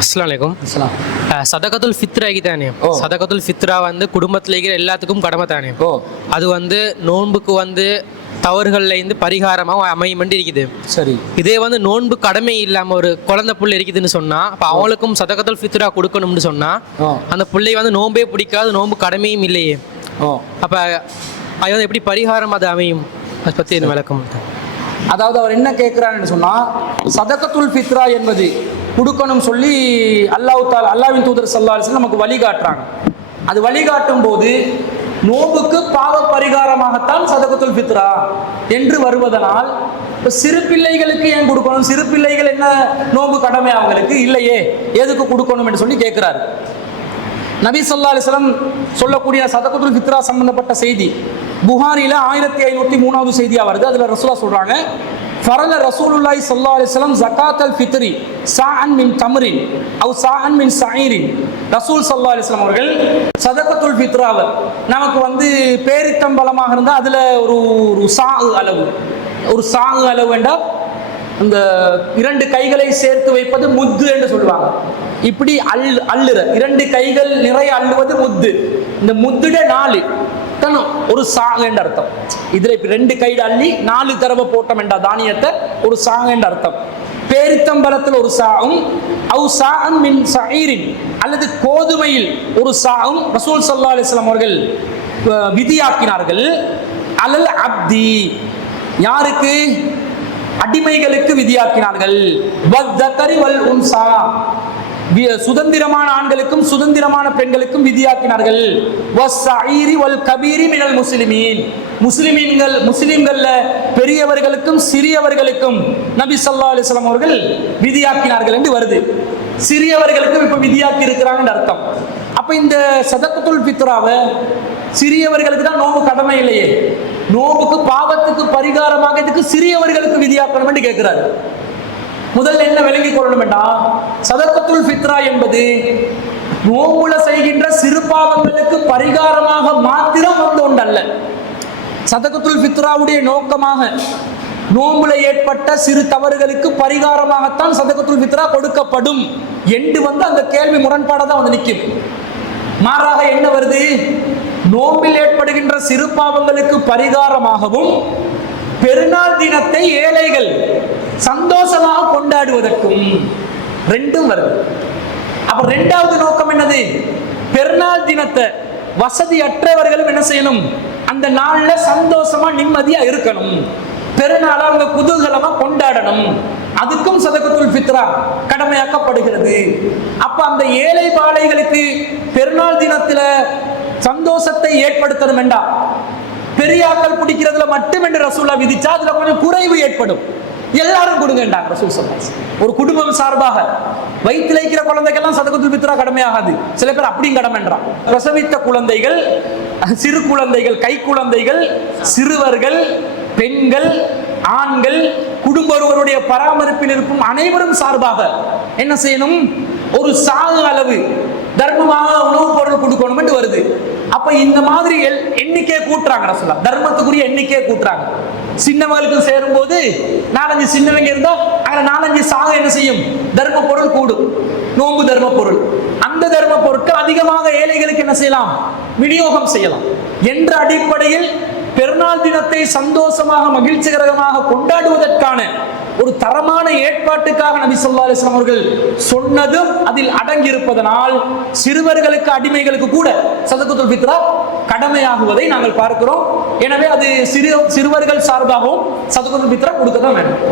அஸ்ஸலாமு அலைக்கும். சதகத்துல் ஃபித்ரா தானே, சதகத்துல் ஃபித்ரா வந்து குடும்பத்தில் இருக்கிற எல்லாத்துக்கும் கடமை தானே. அது வந்து நோன்புக்கு வந்து தவறுகள்ல இருந்து பரிகாரமாக அமையும் இருக்குது. சரி, இதே வந்து நோன்பு கடமை இல்லாமல் ஒரு குழந்தை புள்ளை இருக்குதுன்னு சொன்னா, அப்போ அவங்களுக்கும் சதகத்துல் ஃபித்ரா கொடுக்கணும்னு சொன்னா அந்த பிள்ளை வந்து நோன்பே பிடிக்காது, நோன்பு கடமையும் இல்லையே. அப்போ அது வந்து எப்படி பரிகாரம் அது அமையும், அதை பற்றி என்ன விளக்கம்? அதாவது அவர் என்ன கேட்கிறான்னு சொன்னா, சதகத்துல் ஃபித்ரா என்பது கொடுக்கணும் சொல்லி அல்லாஹ்வின் தூதர் ஸல்லல்லாஹு அலைஹி வஸல்லம் நமக்கு வழிகாட்டுறாங்க. அது வழிகாட்டும் போது நோம்புக்கு பாவ பரிகாரமாகத்தான் சதகத்துல் ஃபித்ரா என்று வருவதனால் சிறு பிள்ளைகளுக்கு ஏன் கொடுக்கணும்? சிறு பிள்ளைகள் என்ன நோம்பு கடமை அவங்களுக்கு இல்லையே, எதுக்கு கொடுக்கணும் என்று சொல்லி கேட்கிறாரு. நபி ஸல்லல்லாஹு அலைஹி வஸல்லம் சொல்லக்கூடிய சதகத்துல் ஃபித்ரா சம்பந்தப்பட்ட செய்தி புகாரில 1503வது செய்தியா வருது. அதுல ரசூலுல்லாஹ் சொல்றாங்க, ஃபரல ரசூலுல்லாஹி ஸல்லல்லாஹு அலைஹி வஸல்லம் ஜகாத்தல் ஃபித்ரி சாஅன் மின் தம்ரின் அவ் சாஅன் மின் ஸஈரின். ரசூல் ஸல்லல்லாஹு அலைஹி வஸல்லம் அவர்கள் சதகத்துல் ஃபித்ராவை நமக்கு வந்து பேரித்தம்பலமாக இருந்தால் அதுல ஒரு சாஉ அளவு, ஒரு சாஉ அளவு என்றால் இந்த 2 கைகளை சேர்த்து வைப்பது முத்து என்று சொல்லுவாங்க. இப்படி அள்ளுற 2 கைகள் நிறைய அள்ளுவது முத்து. இந்த முத்துட 4 ஒரு சாங் என்ற அர்த்தம். இதுல இப்ப 2 கையில் அள்ளி 4 தடவை போட்டோம் என்ற தானியத்தை ஒரு சாங் என்ற அர்த்தம். பேரித்தம்பலத்தில் ஒரு சாவும் அவு சாஅன் மின் ஸஈரின் அல்லது கோதுமையில் ஒரு சாவும் ரசூல் ஸல்லல்லாஹு அலைஹி வஸல்லம் அவர்கள் விதியாக்கினார்கள். அலல் அப்தி, யாருக்கு? அடிமைகளுக்கு விதியாக்கினார்கள். வத்தகரி வல் உன்சா, சுதந்திரமான ஆண்களுக்கும் சுதந்திரமான பெண்களுக்கும் விதியாக்கினார்கள். வஸ்ஸஈரி வல் கபீரி மினல் முஸ்லிமீன், முஸ்லிம்கள்ல பெரியவர்களுக்கும் சிறியவர்களுக்கும் நபி ஸல்லல்லாஹு அலைஹி வஸல்லம் அவர்கள் விதியாக்கினார்கள் என்று வருது. சிறியவர்களுக்கும் இப்ப விதியாக்கி இருக்கிறாங்கன்னு அர்த்தம். அப்ப இந்த சதகத்துல் ஃபித்ராவை சிறியவர்களுக்கு தான் நோம்பு கடமை இல்லையே, நோம்புக்கு பாவத்துக்கு பரிகாரமாக இதுக்கு சிறியவர்களுக்கு விதியாக்கணும் என்று கேட்கிறாரு. முதல்ல என்ன விளங்கிக் கொள்ளணும் என்றால், சதகத்துல் ஃபித்ரா என்பது நோம்புல செய்கின்ற சிறு பாவங்களுக்கு பரிகாரமாக மாத்திரம் வந்த ஒன்றல்ல. சதகத்துல் ஃபித்ராவுடைய நோக்கமாக நோம்புல ஏற்பட்ட சிறு தவறுகளுக்கு பரிகாரமாகத்தான் சதகத்துல் ஃபித்ரா கொடுக்கப்படும் என்று வந்து அந்த கேள்வி முரண்பாடாக தான் வந்து நிற்கும். மாறாக என்ன வருது? நோம்பில் ஏற்படுகின்ற சிறு பாவங்களுக்கு பரிகாரமாகவும் பெருநாள் தினத்தை ஏழைகள் சந்தோஷமாக கொண்டாடுவதற்கும் ரெண்டும் வருது. அப்ப 2வது நோக்கம் என்னது? பெருநாள் தினத்தை வசதியற்றவர்களும் என்ன செய்யணும்? அந்த நாள்ல சந்தோஷமா நிம்மதியா இருக்கணும், பெருநாளை அவங்க குதூகலமா கொண்டாடணும். அதுக்கும் சதகத்துல் ஃபித்ரா கடமையாக்கப்படுகிறது. அப்ப அந்த ஏழை பாலைகளுக்கு பெருநாள் தினத்துல சந்தோஷத்தை ஏற்படுத்தணும் என்றா பெரியாக்கள் பிடிக்கிறதுல மட்டும் என்று ரசூலுல்லாஹ் விதிச்சா அதுல கொஞ்சம் குறைவு ஏற்படும். எல்லாரும் கொடுங்கன்றாங்க ரசூல் ஸல்லல்லாஹு அலைஹி வஸல்லம். ஒரு குடும்பம் சார்பாக வயிற்றில் இருக்கிற குழந்தைகள்லாம் சதகத்துல் ஃபித்ரா கடமையாகாது. சில பேர் அப்படியும் கடமைன்றான். பிரசவித்த குழந்தைகள், சிறு குழந்தைகள், கை குழந்தைகள், சிறுவர்கள், பெண்கள், ஆண்கள், குடும்ப ஒருவருடைய பராமரிப்பில் இருக்கும் அனைவரும் சார்பாக என்ன செய்யணும்? ஒரு சாகு அளவு தர்மமாக உணவுப் பொருள் கொடுக்கணும் என்று வருது. அப்ப இந்த மாதிரி எண்ணிக்கையை கூட்டுறாங்க ரசூலுல்லாஹ், தர்மத்துக்குரிய எண்ணிக்கையை கூட்டுறாங்க. சின்னவங்களுக்கு சேரும் போது 4-5 சின்னவங்க இருந்தா அங்க 4-5 சாகு என்ன செய்யும்? தர்ம பொருள் கூடும், நோம்பு தர்ம பொருள். அந்த தர்ம பொருட்கள் அதிகமாக ஏழைகளுக்கு என்ன செய்யலாம்? விநியோகம் செய்யலாம் என்ற அடிப்படையில் பெருநாள் தினத்தை சந்தோஷமாக மகிழ்ச்சிகரமாக கொண்டாடுவதற்கான ஒரு தரமான ஏற்பாட்டுக்காக நபி ஸல்லல்லாஹு அலைஹி வஸல்லம் அவர்கள் சொன்னதும் அதில் அடங்கி இருப்பதனால் சிறுவர்களுக்கு அடிமைகளுக்கு கூட சதகத்துல் ஃபித்ரா கடமையாகுவதை நாங்கள் பார்க்கிறோம். எனவே அது சிறுவர்கள் சார்பாகவும் சதகத்துல் ஃபித்ரா கொடுக்க தான் வேண்டும்.